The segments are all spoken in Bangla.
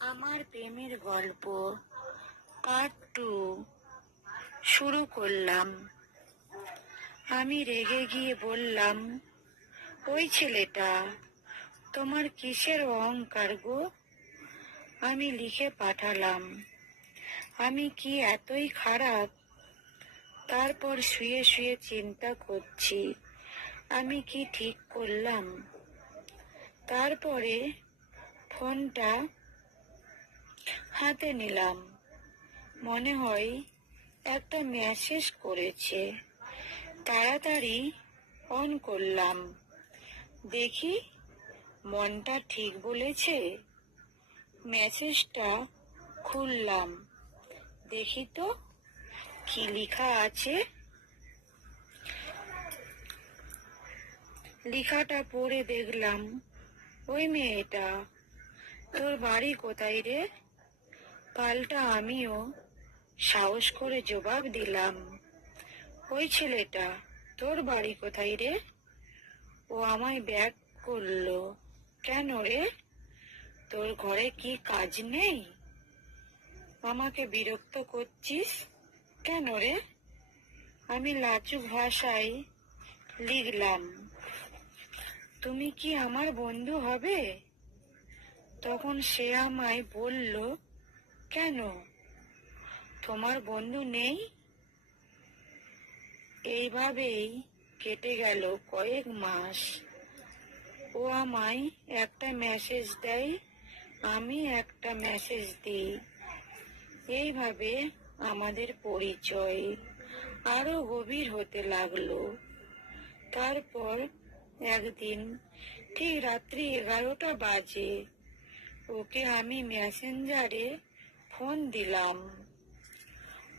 আমার প্রেমের গল্প পার্ট 2 শুরু করলাম। আমি রেগে গিয়ে বললাম, ওই ছেলেটা, তোমার কিসের অহংকার গো? আমি লিখে পাঠালাম, আমি কি এতই খারাপ? তারপর শুয়ে শুয়ে চিন্তা করছি, আমি কি ঠিক করলাম? তারপরে ফোনটা হাতে নিলাম, মনে হয় একটা মেসেজ করেছে। তাড়াতাড়ি অন করলাম, দেখি মনটা ঠিক বলেছে। মেসেজটা খুললাম, দেখি তো কি লেখা আছে। লেখাটা পড়ে দেখলাম, ওই মেয়েটা, তোর বাড়ি কোথায় রে? পাল্টা আমিও সাহস করে জবাব দিলাম, ওই ছেলেটা, তোর বাড়ি কোথায় রে? ও আমায় ব্যাক করলো, কেন রে? তোর ঘরে কি কাজ নেই? আমাকে বিরক্ত করছিস কেন রে? আমি লাজুক ভাষায় লিখলাম, তুমি কি আমার বন্ধু হবে? তখন সে আমায় বলল, কেন, তোমার বন্ধু নেই? এইভাবেই কেটে গেল কয়েক মাস। ও আমায় একটা মেসেজ দেয়, আমি একটা মেসেজ দিই। এইভাবে আমাদের পরিচয় আরো গভীর হতে লাগলো। তারপর একদিন ঠিক রাত্রি 11টা বাজে ওকে আমি মেসেঞ্জারে ফোন দিলাম।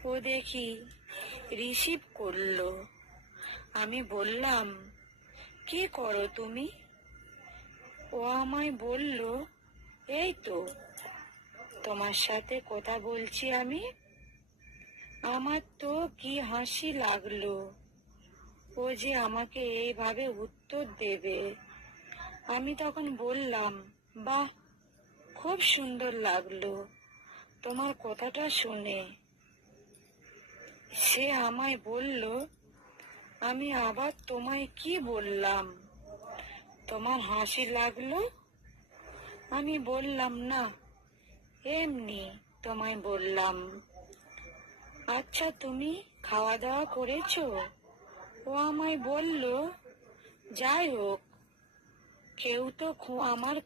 ও দেখি রিসিভ করলো। আমি বললাম, কি করো তুমি? ও আমায় বলল, এই তো তোমার সাথে কথা বলছি আমি। আমার তো কি হাসি লাগলো, ও যে আমাকে এইভাবে উত্তর দেবে। আমি তখন বললাম, বাহ, খুব সুন্দর লাগলো তোমার কথাটা শুনে। সে আমায় বলল, আমি আবার তোমায় কি বললাম? তোমার হাসি লাগলো? আমি বললাম, না, এমনি তোমায় বললাম। আচ্ছা, তুমি খাওয়া দাওয়া করেছো? ও আমায় বলল, যাই হোক, কেউ তো আমার